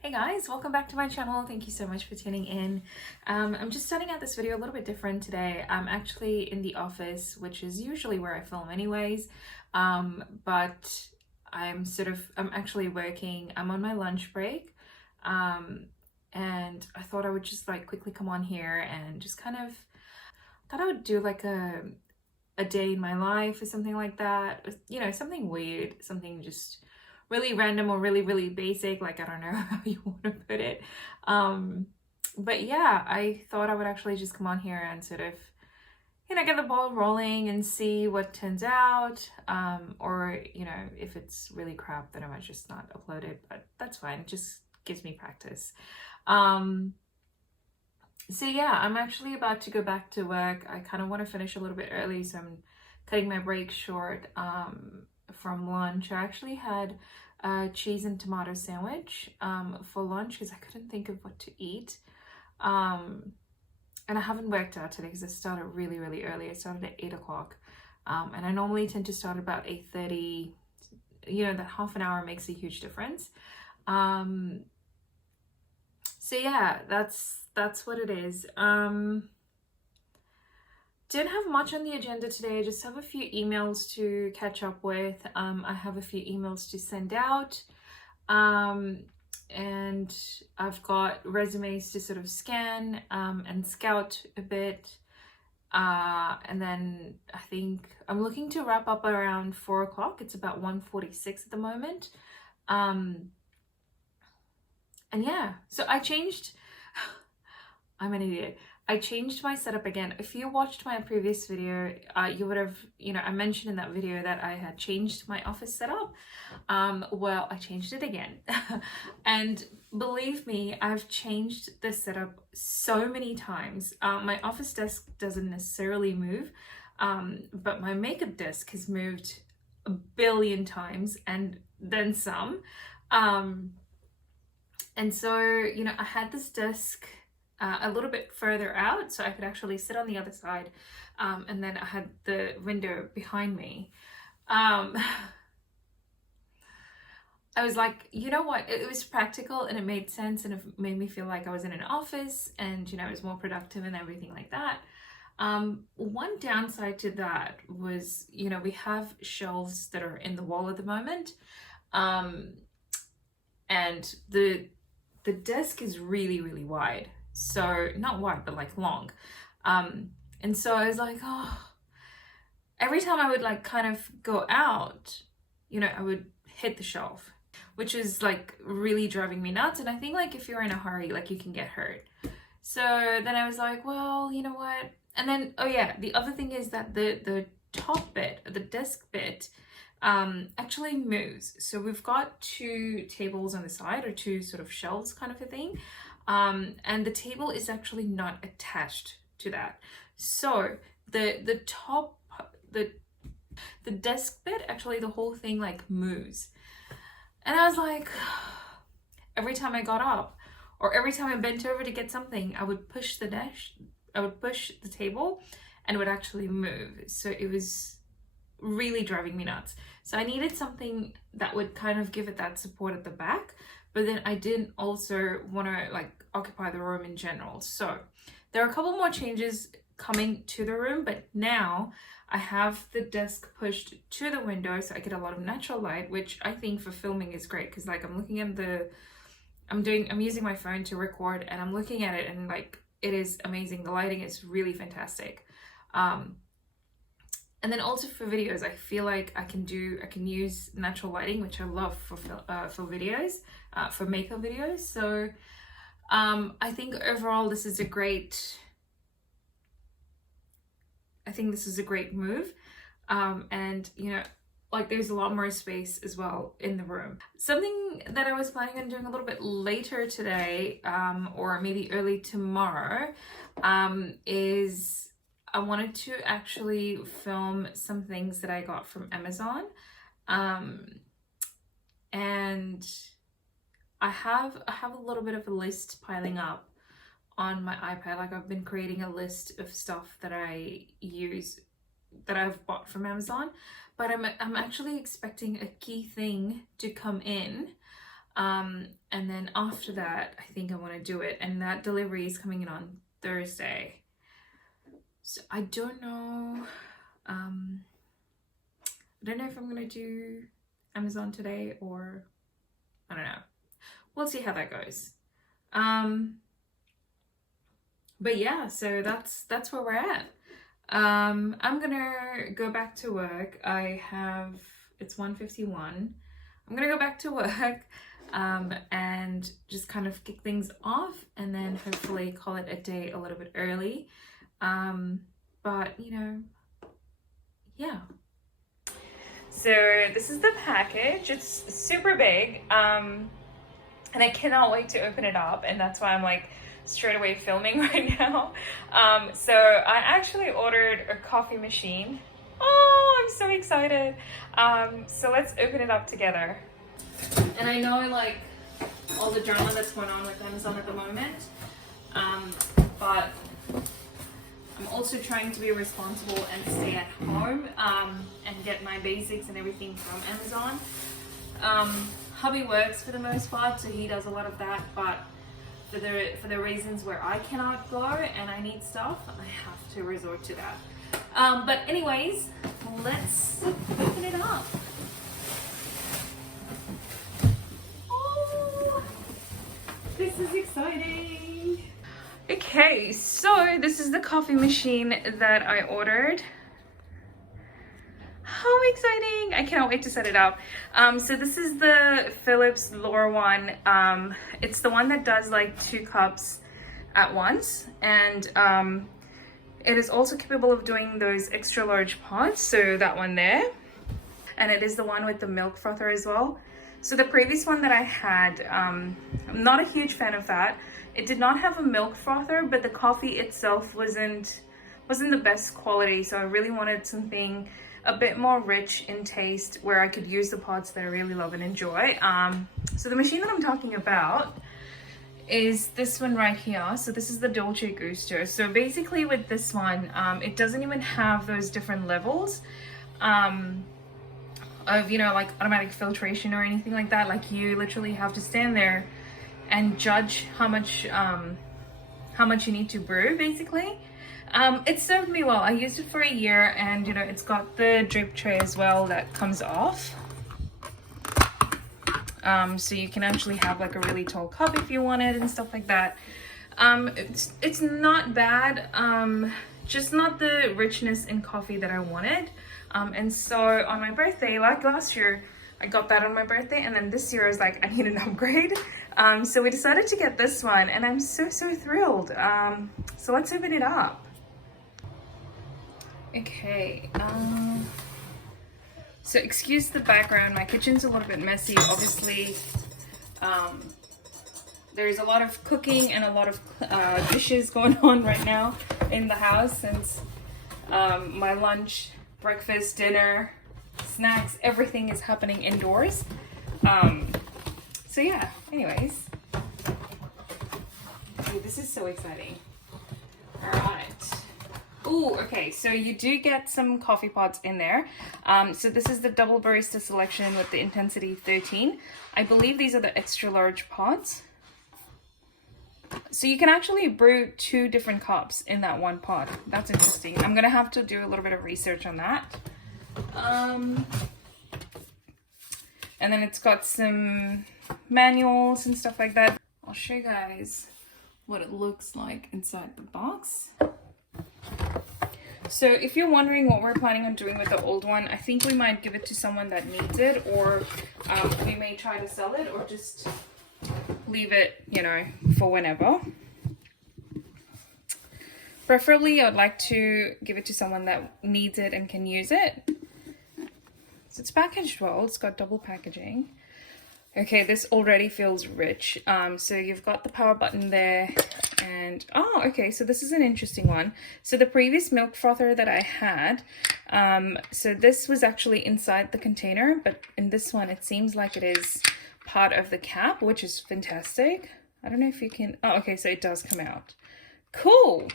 Hey guys, welcome back to my channel. Thank you so much for tuning in. I'm just starting out this video a little bit different today. I'm actually in the office, which is usually where I film anyways, but I'm actually working. I'm on my lunch break, and I thought I would just like quickly come on here and just thought I would do like a day in my life or something like that. You know, something weird, something just really random or really basic, like I don't know how you want to put it. But yeah, I thought I would actually just come on here and sort of, you know, get the ball rolling and see what turns out. Or, you know, if it's really crap, then I might just not upload it, but that's fine. It just gives me practice. So yeah, I'm actually about to go back to work. I kind of want to finish a little bit early, so I'm cutting my break short from lunch. I actually had a cheese and tomato sandwich for lunch because I couldn't think of what to eat. And I haven't worked out today because I started really early. I started at 8 o'clock. And I normally tend to start about 8:30. You know, that half an hour makes a huge difference. So yeah, that's what it is. Didn't have much on the agenda today. I just have a few emails to catch up with. I have a few emails to send out. And I've got resumes to sort of scan and scout a bit. And then I think I'm looking to wrap up around 4 o'clock. It's about 1:46 at the moment. And yeah, so I changed. I'm an idiot. I changed my setup again. If you watched my previous video, you would have, you know, I mentioned in that video that I had changed my office setup. Well, I changed it again. And believe me, I've changed the setup so many times. My office desk doesn't necessarily move, but my makeup desk has moved a billion times and then some. And so, you know, I had this desk a little bit further out so I could actually sit on the other side, and then I had the window behind me. I was like, you know what, it was practical and it made sense and it made me feel like I was in an office and, you know, it was more productive and everything like that. One downside to that was, you know, we have shelves that are in the wall at the moment, and the desk is really wide. So not wide, but like long. And so I was like, oh, every time I would like kind of go out, you know, I would hit the shelf, which is like really driving me nuts. And I think like if you're in a hurry, like you can get hurt. So then I was like, well, you know what? And then, oh yeah, the other thing is that the top bit, the desk bit, actually moves. So we've got two tables on the side, or two sort of shelves kind of a thing. And the table is actually not attached to that. So the top, the desk bit, actually the whole thing like moves. And I was like, every time I got up or every time I bent over to get something, I would push the table and it would actually move. So it was really driving me nuts. So I needed something that would kind of give it that support at the back, but then I didn't also want to like occupy the room in general. So there are a couple more changes coming to the room, but now I have the desk pushed to the window so I get a lot of natural light, which I think for filming is great because like I'm looking at I'm using my phone to record and I'm looking at it and like it is amazing. The lighting is really fantastic. And then also for videos, I feel like I can use natural lighting, which I love for videos, for makeup videos. So I think overall this is a great move. And you know, like there's a lot more space as well in the room. Something that I was planning on doing a little bit later today, or maybe early tomorrow, is I wanted to actually film some things that I got from Amazon. And I have a little bit of a list piling up on my iPad. Like I've been creating a list of stuff that I use that I've bought from Amazon, but I'm actually expecting a key thing to come in And then after that, I think I want to do it, and that delivery is coming in on Thursday. So I don't know. I don't know if I'm gonna do Amazon today, or I don't know. We'll see how that goes. But yeah, so that's where we're at. I'm gonna go back to work. It's 1:51. I'm gonna go back to work and just kind of kick things off, and then hopefully call it a day a little bit early. But you know, yeah. So this is the package. It's super big, and I cannot wait to open it up, and that's why I'm like straight away filming right now. So I actually ordered a coffee machine. Oh, I'm so excited. So let's open it up together. And I know like all the drama that's going on with Amazon at the moment, but I'm also trying to be responsible and stay at home and get my basics and everything from Amazon. Hubby works for the most part, so he does a lot of that, but for the reasons where I cannot go and I need stuff, I have to resort to that. But anyways, let's open it up. Oh, this is exciting. Okay, so this is the coffee machine that I ordered. How exciting! I cannot wait to set it up. So this is the Philips Lore one. It's the one that does like 2 cups at once, and it is also capable of doing those extra large pots, so that one there. And it is the one with the milk frother as well. So the previous one that I had, I'm not a huge fan of that. It did not have a milk frother, but the coffee itself wasn't the best quality, so I really wanted something a bit more rich in taste where I could use the pods that I really love and enjoy. So the machine that I'm talking about is this one right here. So this is the Dolce Gusto. So basically with this one, it doesn't even have those different levels of, you know, like automatic filtration or anything like that. Like you literally have to stand there and judge how much you need to brew, basically. It served me well. I used it for a year, and you know, it's got the drip tray as well that comes off. So you can actually have like a really tall cup if you wanted and stuff like that. It's not bad, just not the richness in coffee that I wanted. And so on my birthday, like last year, I got that on my birthday, and then this year I was like, I need an upgrade. So we decided to get this one, and I'm so thrilled. So let's open it up. Okay, so excuse the background, my kitchen's a little bit messy. Obviously, there's a lot of cooking and a lot of dishes going on right now in the house, since my lunch, breakfast, dinner, snacks, everything is happening indoors. So yeah, anyways. Ooh, this is so exciting. All right. Ooh, okay, so you do get some coffee pods in there. So this is the double barista selection with the intensity 13. I believe these are the extra large pods. So you can actually brew 2 different cups in that one pod. That's interesting. I'm gonna have to do a little bit of research on that. And then it's got some manuals and stuff like that. I'll show you guys what it looks like inside the box. So if you're wondering what we're planning on doing with the old one, I think we might give it to someone that needs it, or we may try to sell it, or just leave it, you know, for whenever. Preferably, I'd like to give it to someone that needs it and can use it. So it's packaged well. It's got double packaging. Okay, this already feels rich. So you've got the power button there, and oh, okay, so this is an interesting one. So the previous milk frother that I had, so this was actually inside the container, but in this one it seems like it is part of the cap, which is fantastic. I don't know if you can, oh, okay, so it does come out. Cool.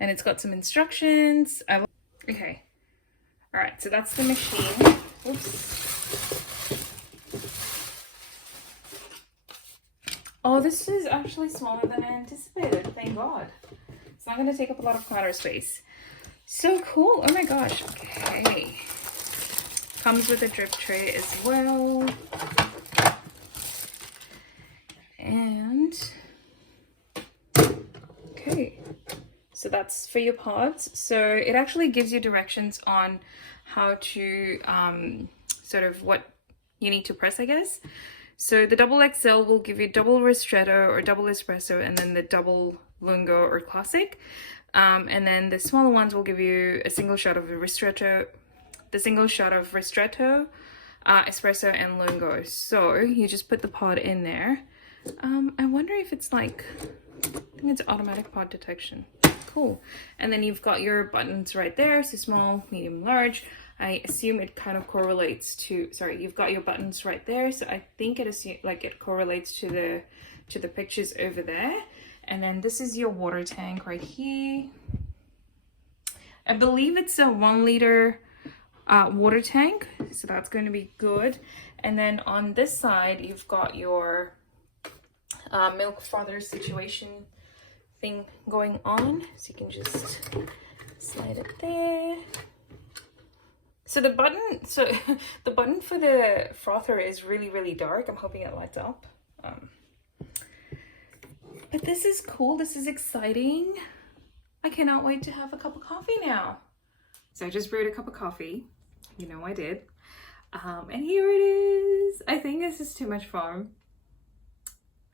And it's got some instructions. Okay, all right, so that's the machine. Oops. Oh, this is actually smaller than I anticipated. Thank God. It's not going to take up a lot of counter space. So cool. Oh my gosh. Okay. Comes with a drip tray as well. And okay. So that's for your pods. So it actually gives you directions on how to sort of what you need to press, I guess. So the double XL will give you double ristretto or double espresso, and then the double lungo or classic. And then the smaller ones will give you a single shot of ristretto, espresso, and lungo. So you just put the pod in there. I wonder if it's like, I think it's automatic pod detection. Cool. And then you've got your buttons right there. So small, medium, large. I assume it kind of correlates to, sorry, you've got your buttons right there. So I think it correlates to the pictures over there. And then this is your water tank right here. I believe it's a 1 liter water tank. So that's going to be good. And then on this side, you've got your milk frother situation thing going on. So you can just slide it there. So the button for the frother is really, really dark. I'm hoping it lights up. But this is cool. This is exciting. I cannot wait to have a cup of coffee now. So I just brewed a cup of coffee. You know I did. And here it is. I think this is too much foam.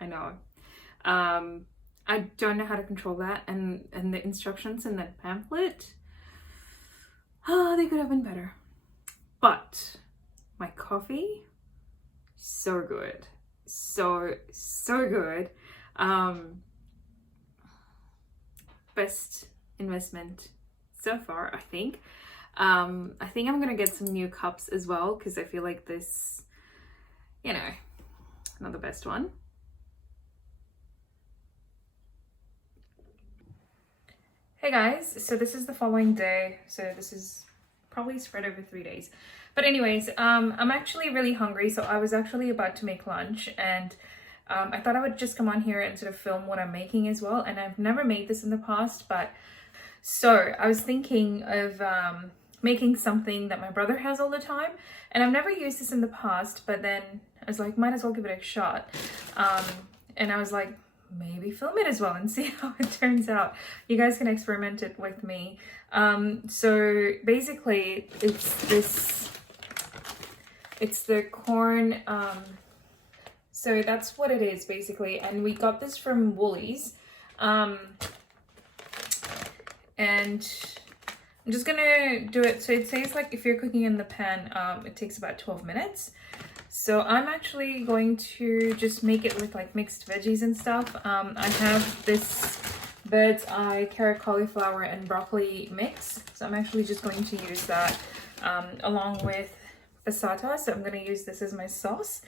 I know. I don't know how to control that. And the instructions in that pamphlet, oh, they could have been better. But my coffee, so good. So good. Best investment so far, I think. I think I'm gonna get some new cups as well, because I feel like this, you know, not the best one. Hey guys, so this is the following day. So this is probably spread over 3 days. But anyways, I'm actually really hungry, so I was actually about to make lunch, and I thought I would just come on here and sort of film what I'm making as well. And I've never made this in the past, but so I was thinking of making something that my brother has all the time, and I've never used this in the past, but then I was like, might as well give it a shot. And I was like, maybe film it as well and see how it turns out. You guys can experiment it with me. So basically it's the corn, so that's what it is basically, and we got this from Woolies. And I'm just gonna do it. So it says like if you're cooking in the pan, it takes about 12 minutes. So I'm actually going to just make it with like mixed veggies and stuff. I have this bird's eye carrot, cauliflower, and broccoli mix. So I'm actually just going to use that along with passata. So I'm going to use this as my sauce.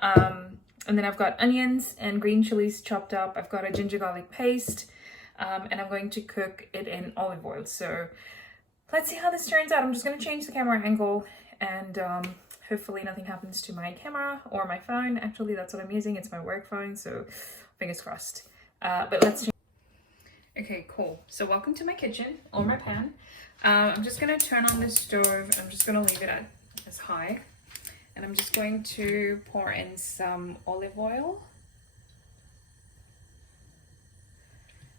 And then I've got onions and green chilies chopped up. I've got a ginger garlic paste, and I'm going to cook it in olive oil. So let's see how this turns out. I'm just going to change the camera angle, and hopefully nothing happens to my camera or my phone. Actually, that's what I'm using. It's my work phone, so fingers crossed. But let's change. Okay, cool. So welcome to my kitchen or my pan. I'm just going to turn on the stove. I'm just going to leave it at as high. And I'm just going to pour in some olive oil.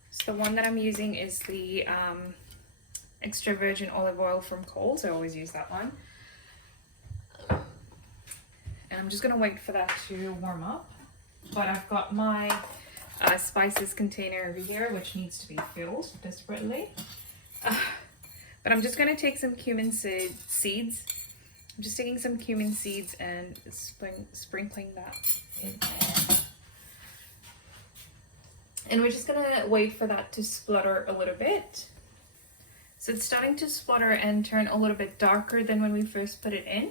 So the one that I'm using is the extra virgin olive oil from Coles. I always use that one. And I'm just going to wait for that to warm up. But I've got my spices container over here, which needs to be filled desperately. But I'm just going to take some cumin seeds. I'm just taking some cumin seeds and sprinkling that in there. And we're just going to wait for that to splutter a little bit. So it's starting to splutter and turn a little bit darker than when we first put it in.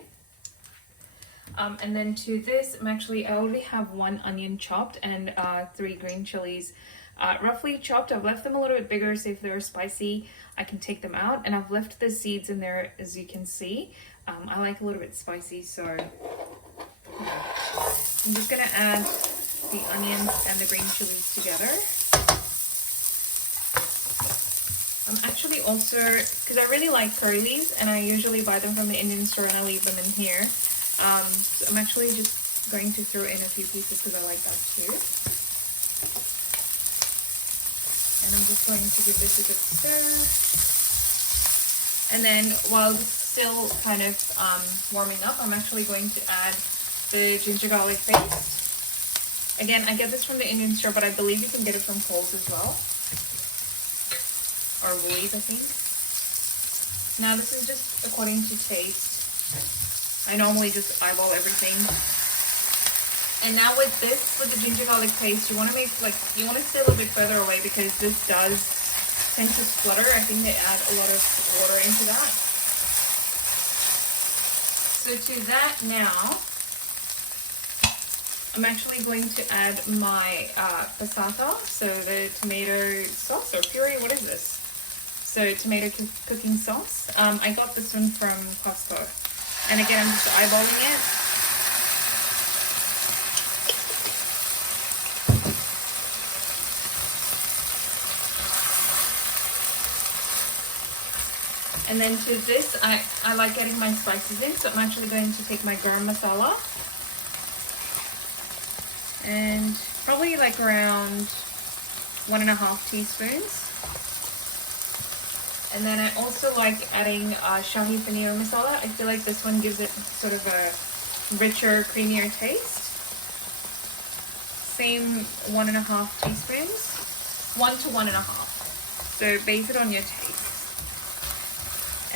And then to this, I already have 1 onion chopped and 3 green chilies roughly chopped. I've left them a little bit bigger, so if they're spicy, I can take them out. And I've left the seeds in there, as you can see. I like a little bit spicy, so I'm just gonna add the onions and the green chilies together. I'm actually also, because I really like curry leaves and I usually buy them from the Indian store and I leave them in here. So I'm actually just going to throw in a few pieces because I like that too. And I'm just going to give this a good stir. And then while it's still kind of warming up, I'm actually going to add the ginger garlic paste. Again, I get this from the Indian store, but I believe you can get it from Coles as well. Or Woolies, I think. Now this is just according to taste. I normally just eyeball everything. And now with this, with the ginger garlic paste, you want to make you want to stay a little bit further away because this does tend to splutter. I think they add a lot of water into that. So to that now, I'm actually going to add my passata, so the tomato sauce or puree. What is this? So tomato cooking sauce. I got this one from Costco. And again, I'm just eyeballing it. And then to this, I like getting my spices in. So I'm actually going to take my garam masala. And probably like around 1.5 teaspoons. And then I also like adding Shahi Paneer Masala. I feel like this one gives it sort of a richer, creamier taste. Same 1.5 teaspoons. 1 to 1.5. So base it on your taste.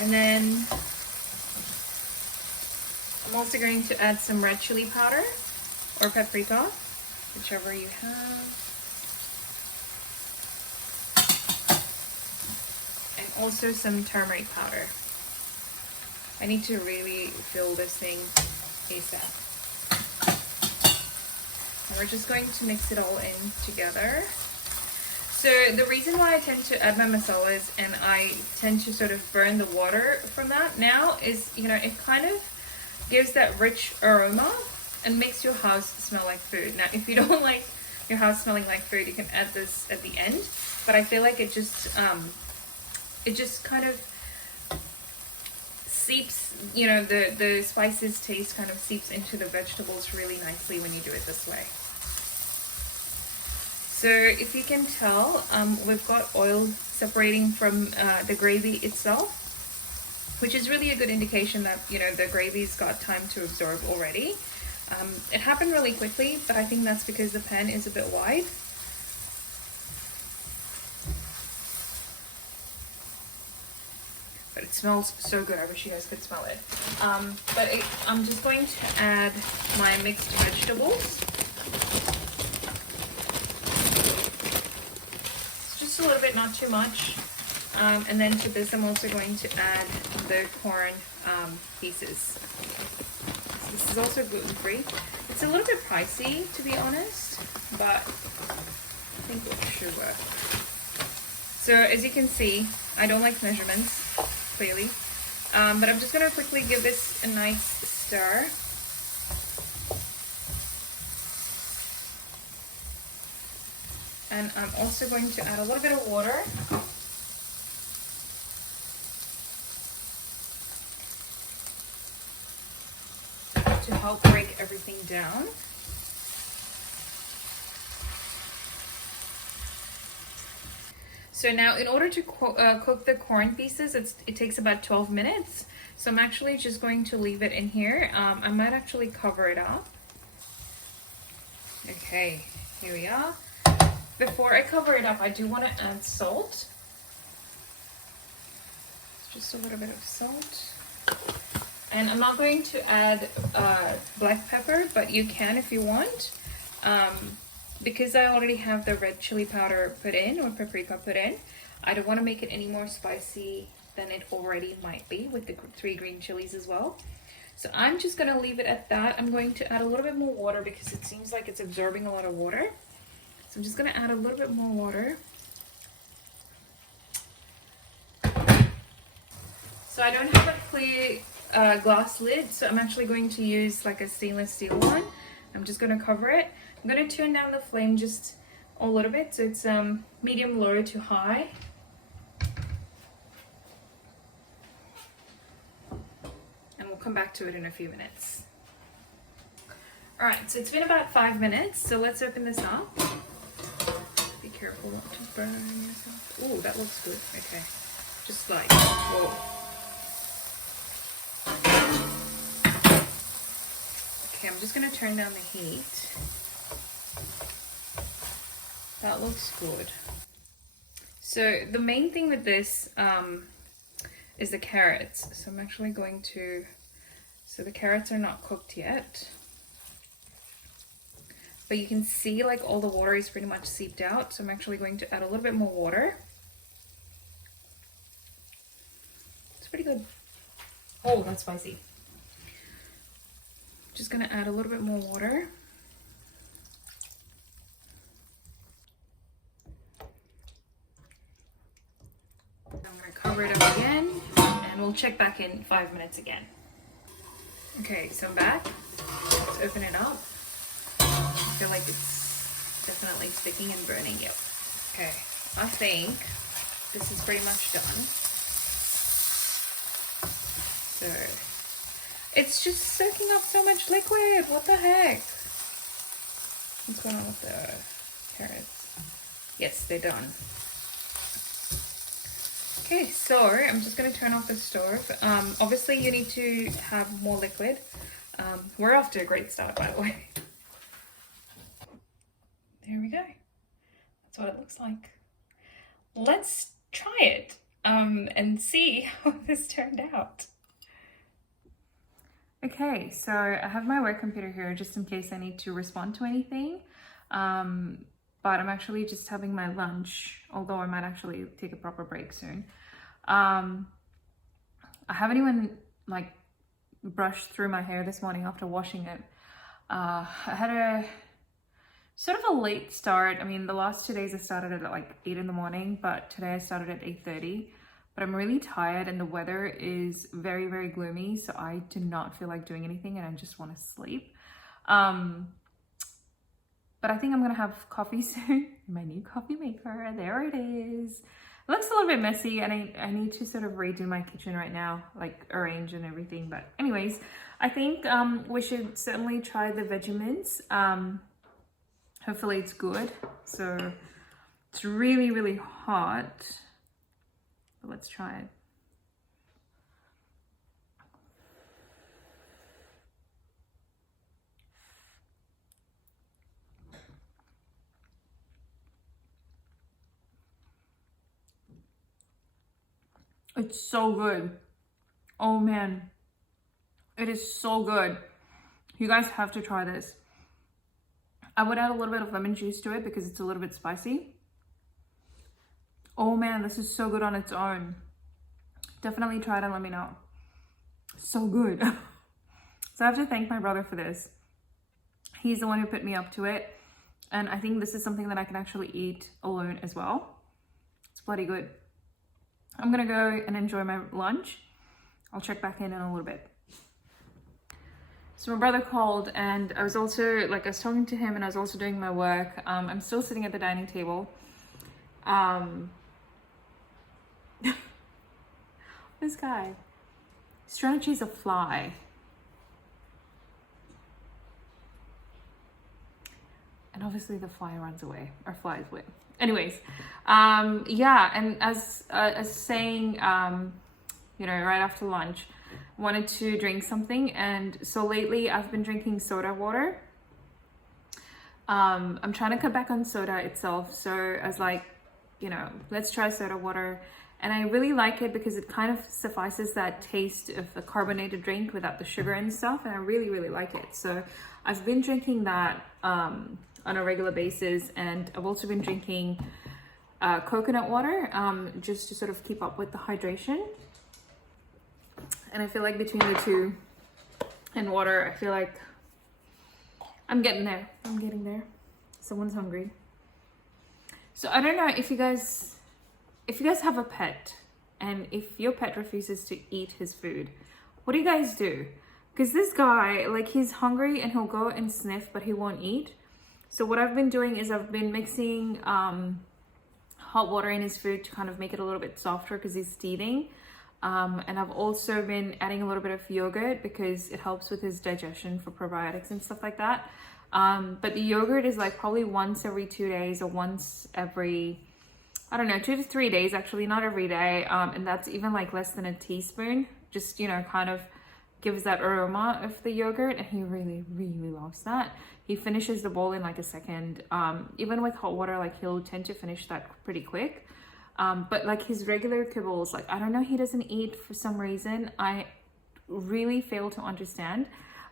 And then I'm also going to add some red chili powder or paprika, whichever you have. Also some turmeric powder. I need to really fill this thing ASAP. And we're just going to mix it all in together. So the reason why I tend to add my masalas and I tend to sort of burn the water from that now is, you know, it kind of gives that rich aroma and makes your house smell like food. Now, if you don't like your house smelling like food, you can add this at the end. But I feel like it just kind of seeps, you know, the spices taste kind of seeps into the vegetables really nicely when you do it this way. So if you can tell, we've got oil separating from the gravy itself, which is really a good indication that, you know, the gravy's got time to absorb already. It happened really quickly, but I think that's because the pan is a bit wide. But it smells so good. I wish you guys could smell it. I'm just going to add my mixed vegetables. It's just a little bit, not too much. And then to this, I'm also going to add the corn pieces. This is also gluten-free. It's a little bit pricey, to be honest, but I think it should work. So as you can see, I don't like measurements, clearly, but I'm just going to quickly give this a nice stir. And I'm also going to add a little bit of water. To help break everything down. So now in order to cook the corn pieces, it takes about 12 minutes. So I'm actually just going to leave it in here. I might actually cover it up. Okay, here we are. Before I cover it up, I do want to add salt. Just a little bit of salt. And I'm not going to add black pepper, but you can if you want. Because I already have the red chili powder put in, or paprika put in, I don't want to make it any more spicy than it already might be with the 3 green chilies as well. So I'm just going to leave it at that. I'm going to add a little bit more water because it seems like it's absorbing a lot of water. So I'm just going to add a little bit more water. So I don't have a clear glass lid, so I'm actually going to use like a stainless steel one. I'm just going to cover it. I'm going to turn down the flame just a little bit, so it's medium low to high. And we'll come back to it in a few minutes. Alright, so it's been about 5 minutes, so let's open this up. Be careful not to burn yourself. Oh, that looks good. Okay. Just like, whoa. Okay, I'm just going to turn down the heat. That looks good. So the main thing with this is the carrots. So I'm actually going to, so the carrots are not cooked yet. But you can see like all the water is pretty much seeped out. So I'm actually going to add a little bit more water. It's pretty good. Oh, that's spicy. Just gonna add a little bit more water. I'm gonna cover it up again and we'll check back in 5 minutes again. Okay, so I'm back. Let's open it up. I feel like it's definitely sticking and burning. Yep. Okay, I think this is pretty much done. So it's just soaking up so much liquid. What the heck? What's going on with the carrots? Yes, they're done. Okay, so I'm just going to turn off the stove. Obviously you need to have more liquid. We're off to a great start, by the way. There we go. That's what it looks like. Let's try it and see how this turned out. Okay, so I have my work computer here just in case I need to respond to anything. But I'm actually just having my lunch, although I might actually take a proper break soon. I haven't even like brushed through my hair this morning after washing it. I had a sort of a late start. I mean, the last 2 days I started at like 8 in the morning, but today I started at 8:30. But I'm really tired and the weather is very, very gloomy. So I do not feel like doing anything and I just want to sleep. But I think I'm going to have coffee soon. My new coffee maker. There it is. It looks a little bit messy and I need to sort of redo my kitchen right now, like arrange and everything. But anyways, I think we should certainly try the Vegemins. Hopefully it's good. So it's really, really hot. But let's try it. It's so good. Oh man, it is so good. You guys have to try this. I would add a little bit of lemon juice to it because it's a little bit spicy. Oh man, this is so good on its own. Definitely try it and let me know. So good. So I have to thank my brother for this. He's the one who put me up to it. And I think this is something that I can actually eat alone as well. It's bloody good. I'm gonna go and enjoy my lunch. I'll check back in a little bit. So my brother called and I was also, like I was talking to him and I was also doing my work. I'm still sitting at the dining table. This guy, he's trying to chase a fly. And obviously the fly runs away, or flies away. Anyways, yeah, and as saying, you know, right after lunch, wanted to drink something. And so lately I've been drinking soda water. I'm trying to cut back on soda itself. So I was like, you know, let's try soda water. And I really like it because it kind of suffices that taste of a carbonated drink without the sugar and stuff. And I really, really like it. So I've been drinking that on a regular basis. And I've also been drinking coconut water just to sort of keep up with the hydration. And I feel like between the two and water, I feel like I'm getting there. I'm getting there. Someone's hungry. So I don't know if you guys have a pet and if your pet refuses to eat his food, what do you guys do? Because this guy, like, he's hungry and he'll go and sniff, but he won't eat. So what I've been doing is I've been mixing hot water in his food to kind of make it a little bit softer because he's teething. And I've also been adding a little bit of yogurt because it helps with his digestion for probiotics and stuff like that. But the yogurt is like probably once every 2 days or once every, I don't know, 2 to 3 days actually, not every day. And that's even like less than a teaspoon, just, you know, kind of gives that aroma of the yogurt, and he really, really loves that. He finishes the bowl in like a second. Even with hot water, like he'll tend to finish that pretty quick. But like his regular kibbles, like I don't know, he doesn't eat for some reason. I really fail to understand.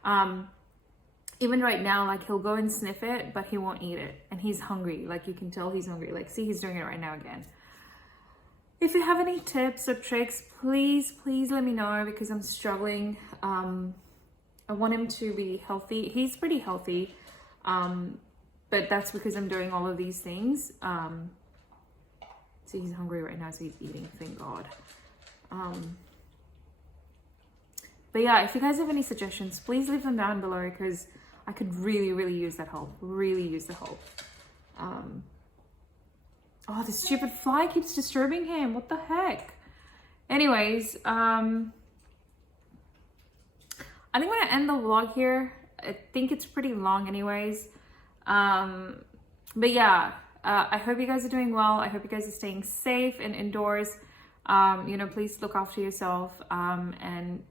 Even right now, like he'll go and sniff it, but he won't eat it. And he's hungry, like you can tell he's hungry. Like see, he's doing it right now again. If you have any tips or tricks, please let me know, because I'm struggling. I want him to be healthy. He's pretty healthy, but that's because I'm doing all of these things. So he's hungry right now, so he's eating, thank God. But yeah, if you guys have any suggestions, please leave them down below, because I could really use that help. Really use the help. Oh, this stupid fly keeps disturbing him. What the heck? Anyways, I think I'm gonna end the vlog here. I think it's pretty long anyways. But yeah, I hope you guys are doing well. I hope you guys are staying safe and indoors. You know, please look after yourself and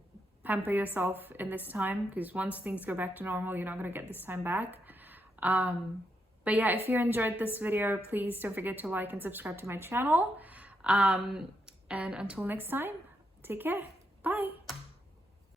pamper yourself in this time, because once things go back to normal, you're not gonna get this time back. But yeah, if you enjoyed this video, please don't forget to like and subscribe to my channel. And until next time, take care. Bye.